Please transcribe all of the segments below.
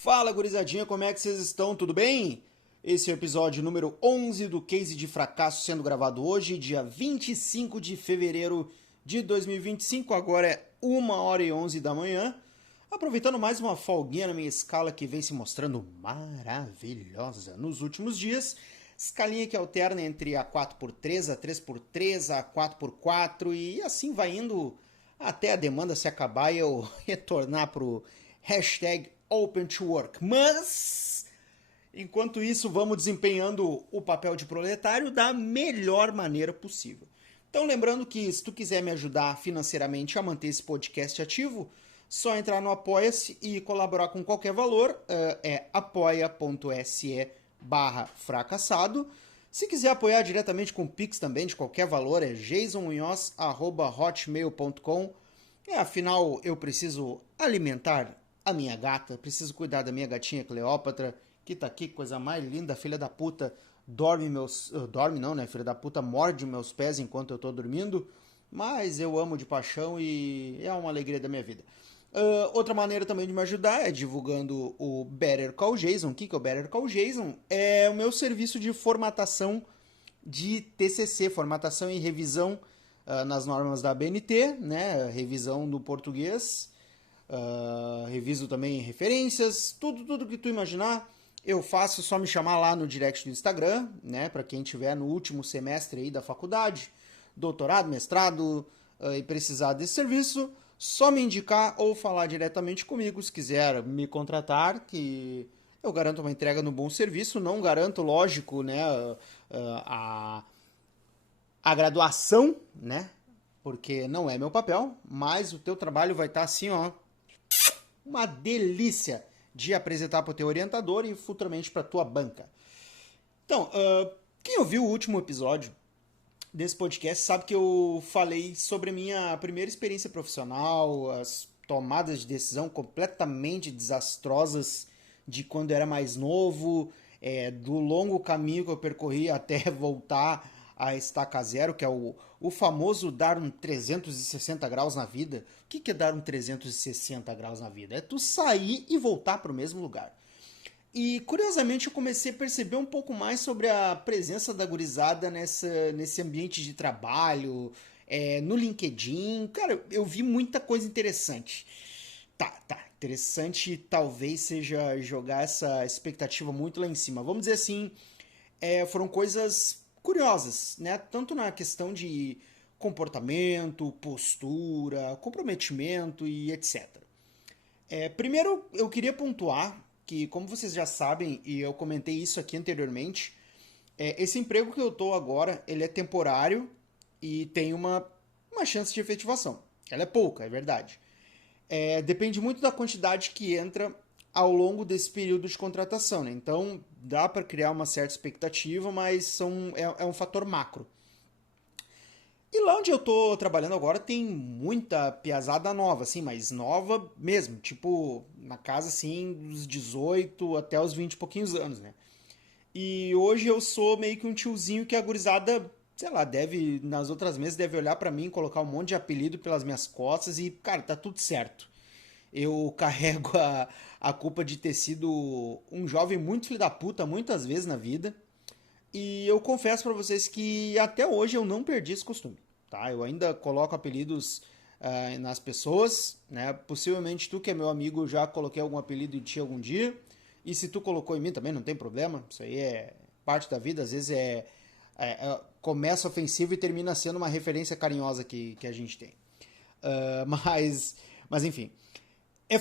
Fala, gurizadinha, como é que vocês estão? Tudo bem? Esse é o episódio número 11 do Case de Fracasso, sendo gravado hoje, dia 25 de fevereiro de 2025. Agora é 1h11 da manhã. Aproveitando mais uma folguinha na minha escala que vem se mostrando maravilhosa nos últimos dias. Escalinha que alterna entre a 4x3, a 3x3, a 4x4 e assim vai indo até a demanda se acabar e eu retornar pro hashtag Open to Work. Mas, enquanto isso, vamos desempenhando o papel de proletário da melhor maneira possível. Então, lembrando que se tu quiser me ajudar financeiramente a manter esse podcast ativo, só entrar no Apoia-se e colaborar com qualquer valor, é apoia.se/fracassado. Se quiser apoiar diretamente com o Pix também, de qualquer valor, é jasonmunhoz@hotmail.com. Afinal, eu preciso alimentar a minha gata, preciso cuidar da minha gatinha Cleópatra, que tá aqui, coisa mais linda, filha da puta, dorme meus... dorme não, né, filha da puta, morde meus pés enquanto eu tô dormindo, mas eu amo de paixão e é uma alegria da minha vida. Outra maneira também de me ajudar é divulgando o Better Call Jason. O que é o Better Call Jason? É o meu serviço de formatação de TCC, formatação e revisão nas normas da ABNT, né? Revisão do português, reviso também referências, tudo que tu imaginar. Eu faço, só me chamar lá no direct do Instagram, né? Para quem tiver no último semestre aí da faculdade, doutorado, mestrado e precisar desse serviço, só me indicar ou falar diretamente comigo, se quiser me contratar, que eu garanto uma entrega no bom serviço, não garanto, lógico, né, a graduação, né, porque não é meu papel, mas o teu trabalho vai estar assim, ó, uma delícia de apresentar para o teu orientador e futuramente para a tua banca. Então, quem ouviu o último episódio desse podcast sabe que eu falei sobre a minha primeira experiência profissional, as tomadas de decisão completamente desastrosas de quando eu era mais novo, do longo caminho que eu percorri até voltar a estaca zero, que é o famoso dar um 360 graus na vida. O que é dar um 360 graus na vida? É tu sair e voltar para o mesmo lugar. E curiosamente eu comecei a perceber um pouco mais sobre a presença da gurizada nesse ambiente de trabalho, no LinkedIn. Cara, eu vi muita coisa interessante. Tá. Interessante talvez seja jogar essa expectativa muito lá em cima. Vamos dizer assim, foram coisas curiosas, né? Tanto na questão de comportamento, postura, comprometimento e etc. Primeiro, eu queria pontuar que, como vocês já sabem, e eu comentei isso aqui anteriormente, esse emprego que eu tô agora, ele é temporário e tem uma chance de efetivação. Ela é pouca, é verdade. Depende muito da quantidade que entra ao longo desse período de contratação, né? Então, dá para criar uma certa expectativa, mas é um fator macro. E lá onde eu tô trabalhando agora tem muita piazada nova, assim, mas nova mesmo, tipo, na casa, assim, dos 18 até os 20 e pouquinhos anos, né? E hoje eu sou meio que um tiozinho que a gurizada, sei lá, nas outras mesas, deve olhar pra mim, colocar um monte de apelido pelas minhas costas e, cara, tá tudo certo. Eu carrego a culpa de ter sido um jovem muito filho da puta muitas vezes na vida. E eu confesso pra vocês que até hoje eu não perdi esse costume, tá? Eu ainda coloco apelidos nas pessoas, né? Possivelmente tu que é meu amigo já coloquei algum apelido em ti algum dia. E se tu colocou em mim também não tem problema. Isso aí é parte da vida. Às vezes começa ofensivo e termina sendo uma referência carinhosa que a gente tem. Mas enfim.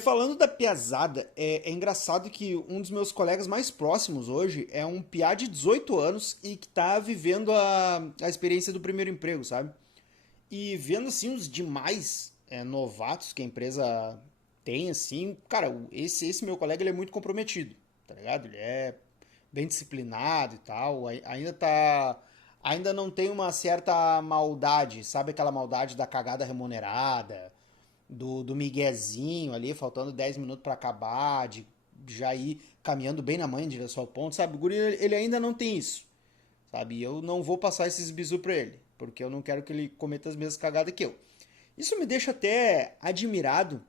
Falando da piazada, é engraçado que um dos meus colegas mais próximos hoje é um piá de 18 anos e que tá vivendo a experiência do primeiro emprego, sabe? E vendo, assim, os demais novatos que a empresa tem, assim, cara, esse meu colega, ele é muito comprometido, tá ligado? Ele é bem disciplinado e tal, ainda não tem uma certa maldade, sabe aquela maldade da cagada remunerada, do miguezinho ali, faltando 10 minutos para acabar, de já ir caminhando bem na mãe em direção ao ponto, sabe? O guri, ele ainda não tem isso, sabe? E eu não vou passar esses bisu pra ele, porque eu não quero que ele cometa as mesmas cagadas que eu. Isso me deixa até admirado,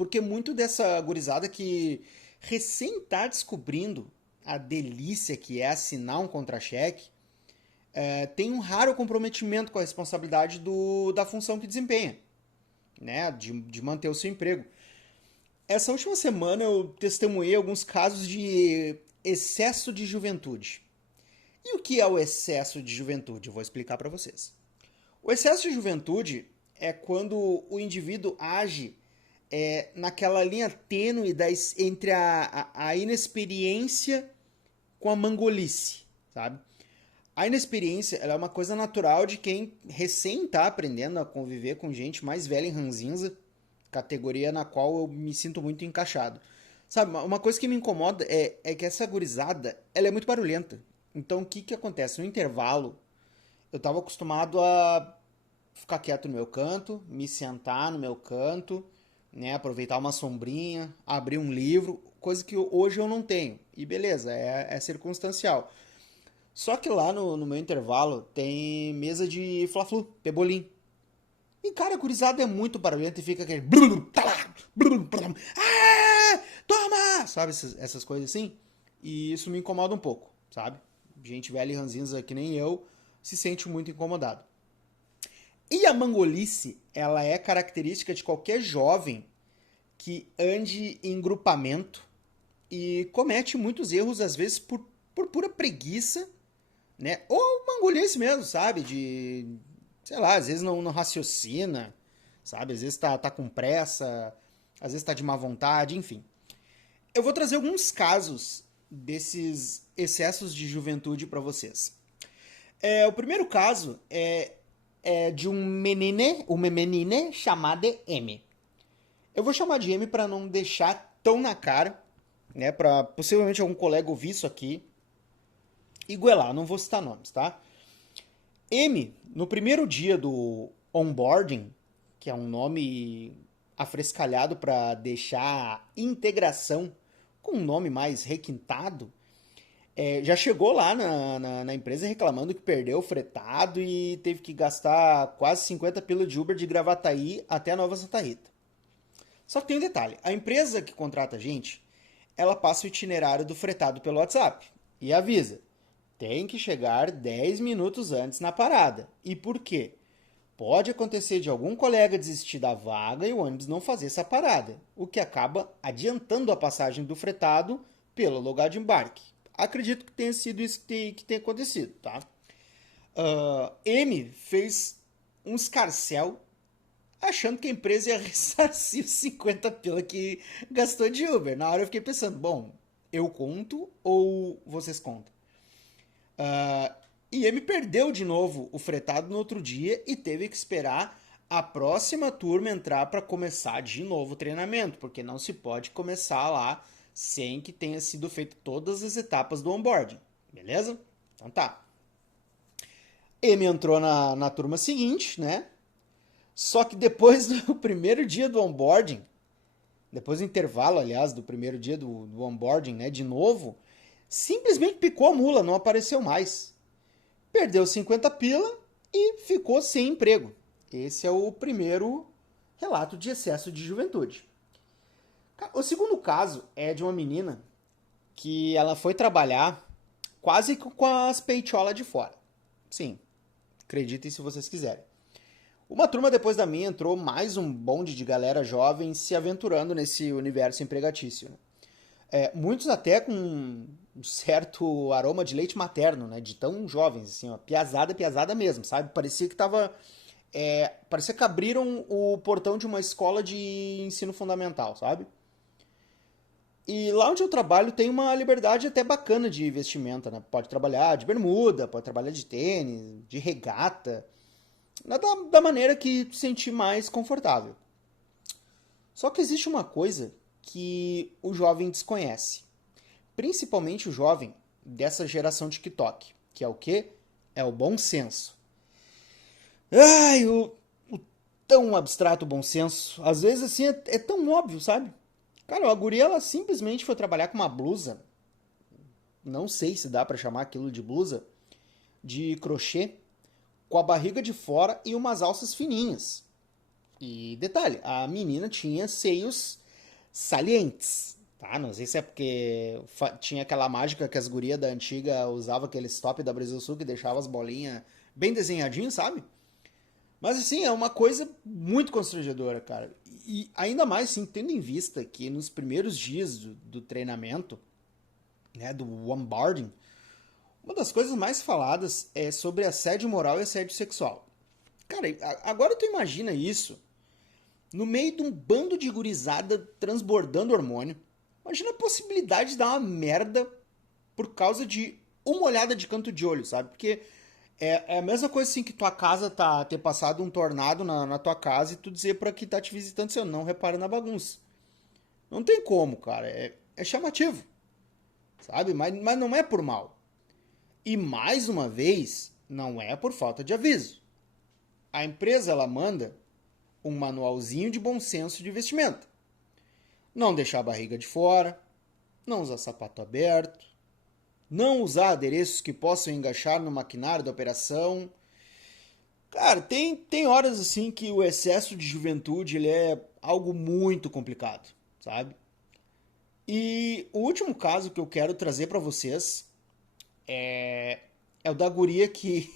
porque muito dessa gurizada que recém tá descobrindo a delícia que é assinar um contra-cheque, tem um raro comprometimento com a responsabilidade da função que desempenha, né? De manter o seu emprego. Essa última semana eu testemunhei alguns casos de excesso de juventude. E o que é o excesso de juventude? Eu vou explicar para vocês. O excesso de juventude é quando o indivíduo age naquela linha tênue entre a inexperiência com a mangolice, sabe? A inexperiência ela é uma coisa natural de quem recém está aprendendo a conviver com gente mais velha e ranzinza, categoria na qual eu me sinto muito encaixado. Sabe, uma coisa que me incomoda é que essa gurizada, ela é muito barulhenta. Então, o que acontece? No intervalo, eu estava acostumado a ficar quieto no meu canto, me sentar no meu canto, né, aproveitar uma sombrinha, abrir um livro, coisa que hoje eu não tenho. E beleza, é circunstancial. Só que lá no meu intervalo tem mesa de fla-flu, pebolim. E, cara, a gurizada é muito barulhenta e fica aquele... Ah, toma! Sabe, essas coisas assim? E isso me incomoda um pouco, sabe? Gente velha e ranzinza que nem eu se sente muito incomodado. E a mangolice, ela é característica de qualquer jovem que ande em grupamento e comete muitos erros, às vezes, por pura preguiça, né? Ou mangolice mesmo, sabe? Sei lá, às vezes não raciocina, sabe? Às vezes tá com pressa, às vezes tá de má vontade, enfim. Eu vou trazer alguns casos desses excessos de juventude para vocês. O primeiro caso é de uma menina chamada M. Eu vou chamar de M para não deixar tão na cara, né? Para possivelmente algum colega ouvir isso aqui e goelar, não vou citar nomes, tá? M, no primeiro dia do onboarding, que é um nome afrescalhado para deixar a integração com um nome mais requintado, já chegou lá na empresa reclamando que perdeu o fretado e teve que gastar quase 50 pila de Uber de Gravataí até a Nova Santa Rita. Só que tem um detalhe, a empresa que contrata a gente, ela passa o itinerário do fretado pelo WhatsApp e avisa, tem que chegar 10 minutos antes na parada. E por quê? Pode acontecer de algum colega desistir da vaga e o ônibus não fazer essa parada, o que acaba adiantando a passagem do fretado pelo lugar de embarque. Acredito que tenha sido isso que tenha acontecido, tá? M fez um escarcéu achando que a empresa ia ressarcir os 50 pila que gastou de Uber. Na hora eu fiquei pensando, bom, eu conto ou vocês contam? E M perdeu de novo o fretado no outro dia e teve que esperar a próxima turma entrar para começar de novo o treinamento, porque não se pode começar lá sem que tenha sido feito todas as etapas do onboarding, beleza? Então tá. M entrou na turma seguinte, né? Só que depois do primeiro dia do onboarding, depois do intervalo, aliás, do primeiro dia do onboarding, né, de novo, simplesmente picou a mula, não apareceu mais. Perdeu 50 pila e ficou sem emprego. Esse é o primeiro relato de excesso de juventude. O segundo caso é de uma menina que ela foi trabalhar quase com as peitolas de fora. Sim, acreditem se vocês quiserem. Uma turma depois da minha entrou mais um bonde de galera jovem se aventurando nesse universo empregatício. Muitos até com um certo aroma de leite materno, né? De tão jovens, assim, ó, piazada mesmo, sabe? Parecia que abriram o portão de uma escola de ensino fundamental, sabe? E lá onde eu trabalho tem uma liberdade até bacana de vestimenta, né? Pode trabalhar de bermuda, pode trabalhar de tênis, de regata, da maneira que se sentir mais confortável. Só que existe uma coisa que o jovem desconhece. Principalmente o jovem dessa geração TikTok, que é o quê? É o bom senso. Ai, o tão abstrato bom senso. Às vezes, assim, é tão óbvio, sabe? Cara, a guria, ela simplesmente foi trabalhar com uma blusa, não sei se dá pra chamar aquilo de blusa, de crochê, com a barriga de fora e umas alças fininhas. E detalhe, a menina tinha seios salientes, tá? Não sei se é porque tinha aquela mágica que as gurias da antiga usavam aquele stop da Brasil Sul que deixava as bolinhas bem desenhadinhas, sabe? Mas assim, é uma coisa muito constrangedora, cara. E ainda mais, assim, tendo em vista que nos primeiros dias do treinamento, né, do onboarding, uma das coisas mais faladas é sobre assédio moral e assédio sexual. Cara, agora tu imagina isso no meio de um bando de gurizada transbordando hormônio. Imagina a possibilidade de dar uma merda por causa de uma olhada de canto de olho, sabe? Porque é a mesma coisa assim que tua casa ter passado um tornado na tua casa e tu dizer pra quem tá te visitando assim, não repara na bagunça. Não tem como, cara. É chamativo, sabe? Mas não é por mal. E mais uma vez, não é por falta de aviso. A empresa ela manda um manualzinho de bom senso de vestimenta. Não deixar a barriga de fora, não usar sapato aberto, não usar adereços que possam engaixar no maquinário da operação. Cara, tem horas assim que o excesso de juventude ele é algo muito complicado, sabe? E o último caso que eu quero trazer para vocês é o da guria que,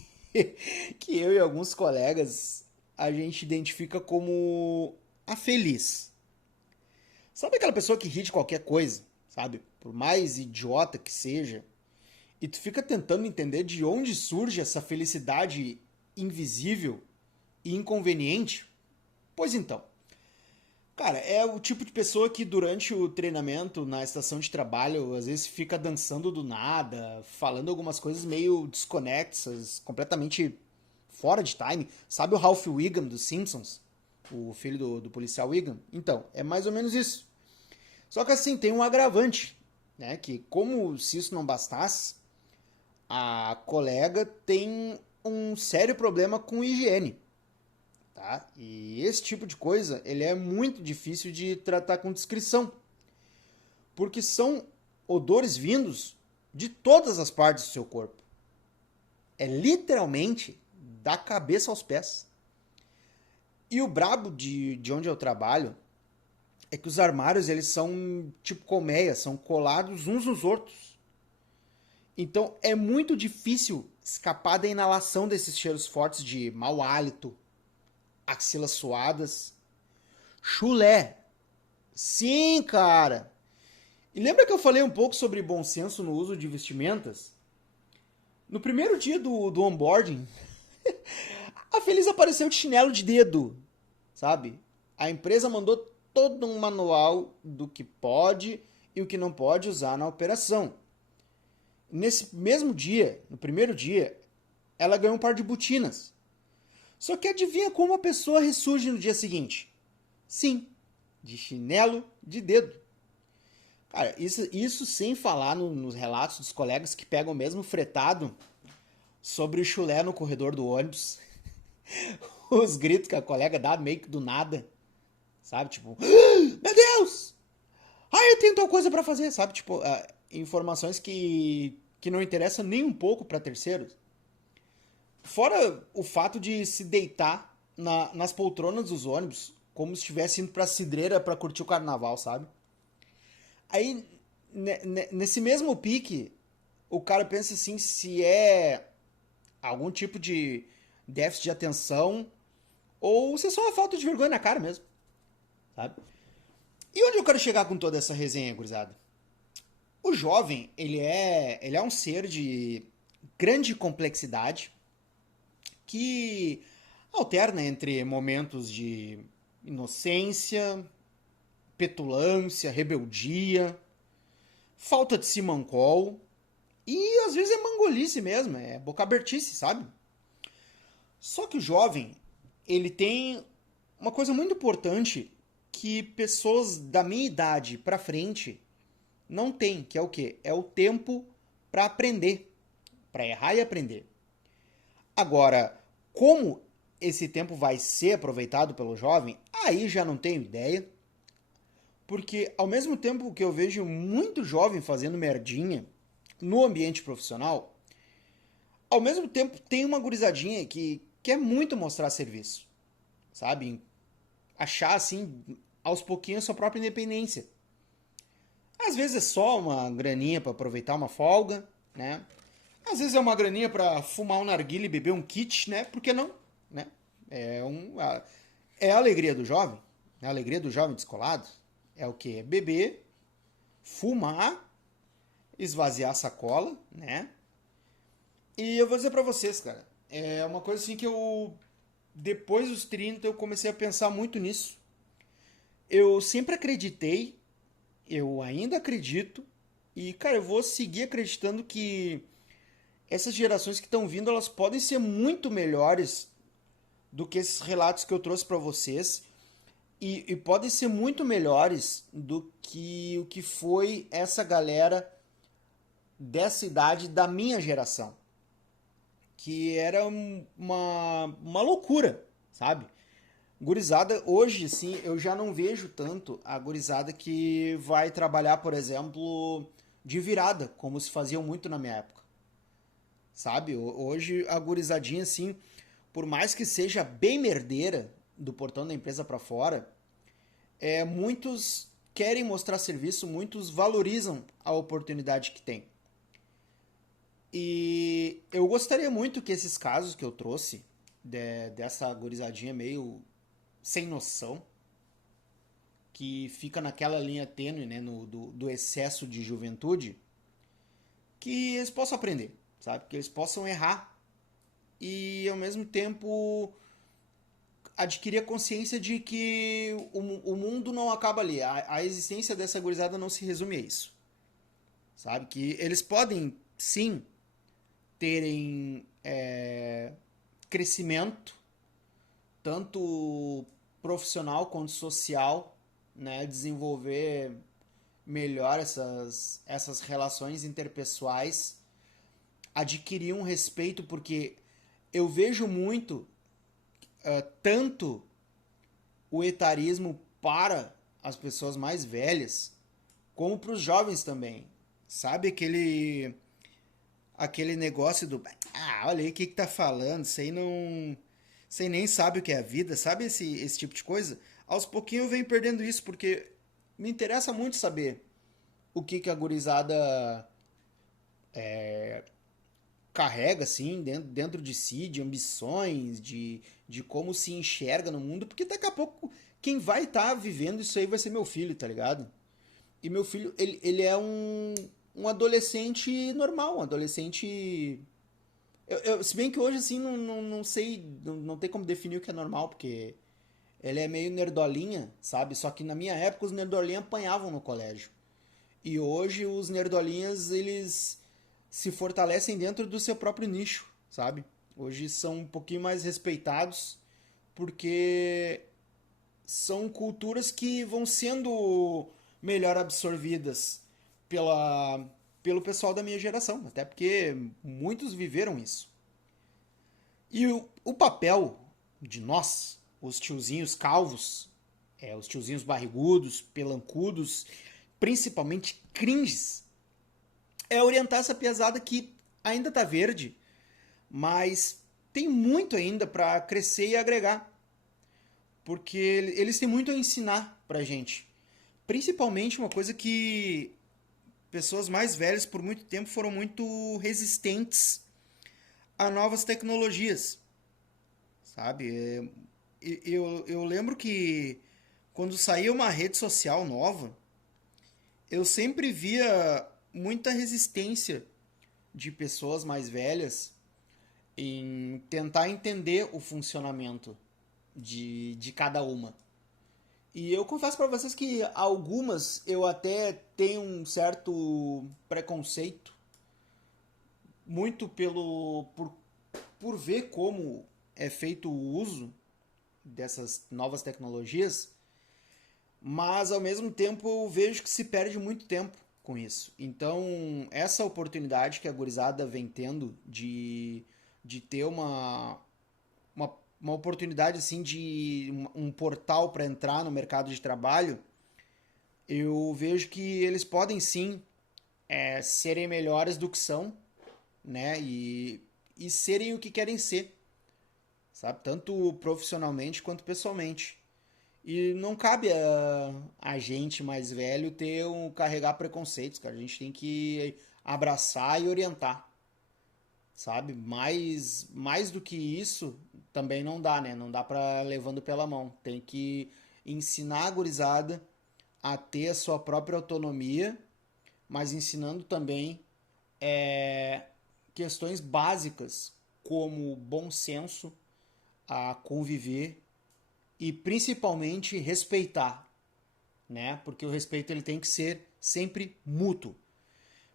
que eu e alguns colegas a gente identifica como a feliz. Sabe aquela pessoa que ri de qualquer coisa, sabe? Por mais idiota que seja, e tu fica tentando entender de onde surge essa felicidade invisível e inconveniente? Pois então, cara, é o tipo de pessoa que durante o treinamento na estação de trabalho às vezes fica dançando do nada, falando algumas coisas meio desconexas, completamente fora de time. Sabe o Ralph Wiggum dos Simpsons? O filho do policial Wiggum? Então, é mais ou menos isso. Só que assim, tem um agravante, né? Que como se isso não bastasse, a colega tem um sério problema com higiene, tá? E esse tipo de coisa, ele é muito difícil de tratar com discrição, porque são odores vindos de todas as partes do seu corpo. É literalmente da cabeça aos pés. E o brabo de onde eu trabalho é que os armários, eles são tipo colmeias, são colados uns nos outros. Então é muito difícil escapar da inalação desses cheiros fortes de mau hálito, axilas suadas, chulé. Sim, cara. E lembra que eu falei um pouco sobre bom senso no uso de vestimentas? No primeiro dia do onboarding, a Feliz apareceu de chinelo de dedo, sabe? A empresa mandou todo um manual do que pode e o que não pode usar na operação. Nesse mesmo dia, no primeiro dia, ela ganhou um par de botinas. Só que adivinha como a pessoa ressurge no dia seguinte? Sim, de chinelo de dedo. Cara, isso sem falar nos relatos dos colegas que pegam mesmo fretado sobre o chulé no corredor do ônibus. Os gritos que a colega dá meio que do nada. Sabe? Tipo, "Ah, meu Deus! Ah, eu tenho tal coisa pra fazer, sabe? Tipo, informações que não interessam nem um pouco pra terceiros. Fora o fato de se deitar nas poltronas dos ônibus, como se estivesse indo pra cidreira pra curtir o carnaval, sabe? Aí, nesse mesmo pique, o cara pensa assim, se é algum tipo de déficit de atenção ou se é só uma falta de vergonha na cara mesmo, sabe? E onde eu quero chegar com toda essa resenha, gurizada? O jovem, ele é um ser de grande complexidade que alterna entre momentos de inocência, petulância, rebeldia, falta de simancol e às vezes é mangolice mesmo, é boca abertice, sabe? Só que o jovem, ele tem uma coisa muito importante que pessoas da minha idade pra frente não têm, que é o quê? É o tempo pra aprender, pra errar e aprender. Agora, como esse tempo vai ser aproveitado pelo jovem, aí já não tenho ideia. Porque ao mesmo tempo que eu vejo muito jovem fazendo merdinha no ambiente profissional, ao mesmo tempo tem uma gurizadinha que quer muito mostrar serviço, sabe? Achar assim aos pouquinhos a sua própria independência. Às vezes é só uma graninha para aproveitar uma folga, né? Às vezes é uma graninha para fumar um narguilé e beber um kit, né? Por que não? Né? É a alegria do jovem. A alegria do jovem descolado é o quê? É beber, fumar, esvaziar a sacola, né? E eu vou dizer pra vocês, cara, é uma coisa assim que eu, depois dos 30 eu comecei a pensar muito nisso. Eu sempre acreditei, eu ainda acredito, e, cara, eu vou seguir acreditando que essas gerações que estão vindo, elas podem ser muito melhores do que esses relatos que eu trouxe pra vocês, e podem ser muito melhores do que o que foi essa galera dessa idade da minha geração, que era uma loucura, sabe? Gurizada, hoje sim, eu já não vejo tanto a gurizada que vai trabalhar, por exemplo, de virada, como se fazia muito na minha época, sabe? Hoje a gurizadinha, assim, por mais que seja bem merdeira do portão da empresa para fora, muitos querem mostrar serviço, muitos valorizam a oportunidade que tem. E eu gostaria muito que esses casos que eu trouxe, dessa gurizadinha meio sem noção, que fica naquela linha tênue, né, do excesso de juventude, que eles possam aprender, sabe? Que eles possam errar e, ao mesmo tempo, adquirir a consciência de que o mundo não acaba ali. A existência dessa gurizada não se resume a isso, sabe? Que eles podem, sim, terem crescimento, tanto profissional quanto social, né? Desenvolver melhor essas relações interpessoais, adquirir um respeito, porque eu vejo muito tanto o etarismo para as pessoas mais velhas, como para os jovens também. Sabe aquele negócio do olha aí o que tá falando, isso aí não, você nem sabe o que é a vida, sabe esse tipo de coisa? Aos pouquinhos eu venho perdendo isso, porque me interessa muito saber o que a gurizada carrega, assim, dentro de si, de ambições, de como se enxerga no mundo, porque daqui a pouco quem vai estar vivendo isso aí vai ser meu filho, tá ligado? E meu filho, ele é um adolescente normal, um adolescente. Se bem que hoje, assim, não sei, não tem como definir o que é normal, porque ele é meio nerdolinha, sabe? Só que na minha época os nerdolinhas apanhavam no colégio. E hoje os nerdolinhas, eles se fortalecem dentro do seu próprio nicho, sabe? Hoje são um pouquinho mais respeitados, porque são culturas que vão sendo melhor absorvidas pela, pelo pessoal da minha geração, até porque muitos viveram isso. E o papel de nós, os tiozinhos calvos, os tiozinhos barrigudos, pelancudos, principalmente cringes, é orientar essa piazada que ainda tá verde, mas tem muito ainda para crescer e agregar, porque eles têm muito a ensinar pra gente. Principalmente uma coisa que pessoas mais velhas por muito tempo foram muito resistentes a novas tecnologias, sabe? Eu lembro que quando saía uma rede social nova, eu sempre via muita resistência de pessoas mais velhas em tentar entender o funcionamento de cada uma. E eu confesso para vocês que algumas eu até tenho um certo preconceito, muito por ver como é feito o uso dessas novas tecnologias, mas ao mesmo tempo eu vejo que se perde muito tempo com isso. Então, essa oportunidade que a gurizada vem tendo de ter uma oportunidade assim de um portal para entrar no mercado de trabalho, eu vejo que eles podem sim serem melhores do que são, né? E serem o que querem ser, sabe? Tanto profissionalmente quanto pessoalmente. E não cabe a gente mais velho carregar preconceitos, cara. A gente tem que abraçar e orientar, sabe? Mais do que isso também não dá, né? Não dá pra levando pela mão. Tem que ensinar a gurizada a ter a sua própria autonomia, mas ensinando também questões básicas como bom senso, a conviver e principalmente respeitar, né? Porque o respeito ele tem que ser sempre mútuo.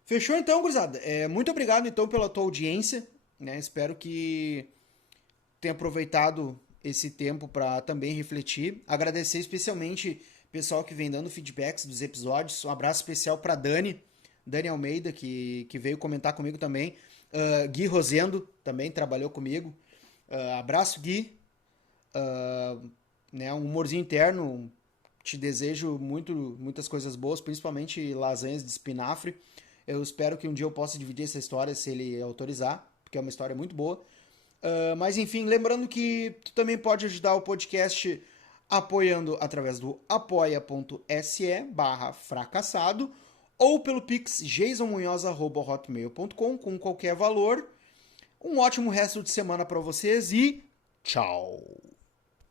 Fechou então, gurizada? Muito obrigado então pela tua audiência, né? Espero que tenha aproveitado esse tempo para também refletir. Agradecer especialmente o pessoal que vem dando feedbacks dos episódios. Um abraço especial para Dani Almeida, que veio comentar comigo também. Gui Rosendo também trabalhou comigo. Abraço, Gui. Né, um humorzinho interno. Te desejo muitas coisas boas, principalmente lasanhas de espinafre. Eu espero que um dia eu possa dividir essa história se ele autorizar, porque é uma história muito boa. Mas enfim, lembrando que tu também pode ajudar o podcast apoiando através do apoia.se/fracassado ou pelo pix jasonmunhoz@hotmail.com com qualquer valor. Um ótimo resto de semana para vocês e tchau!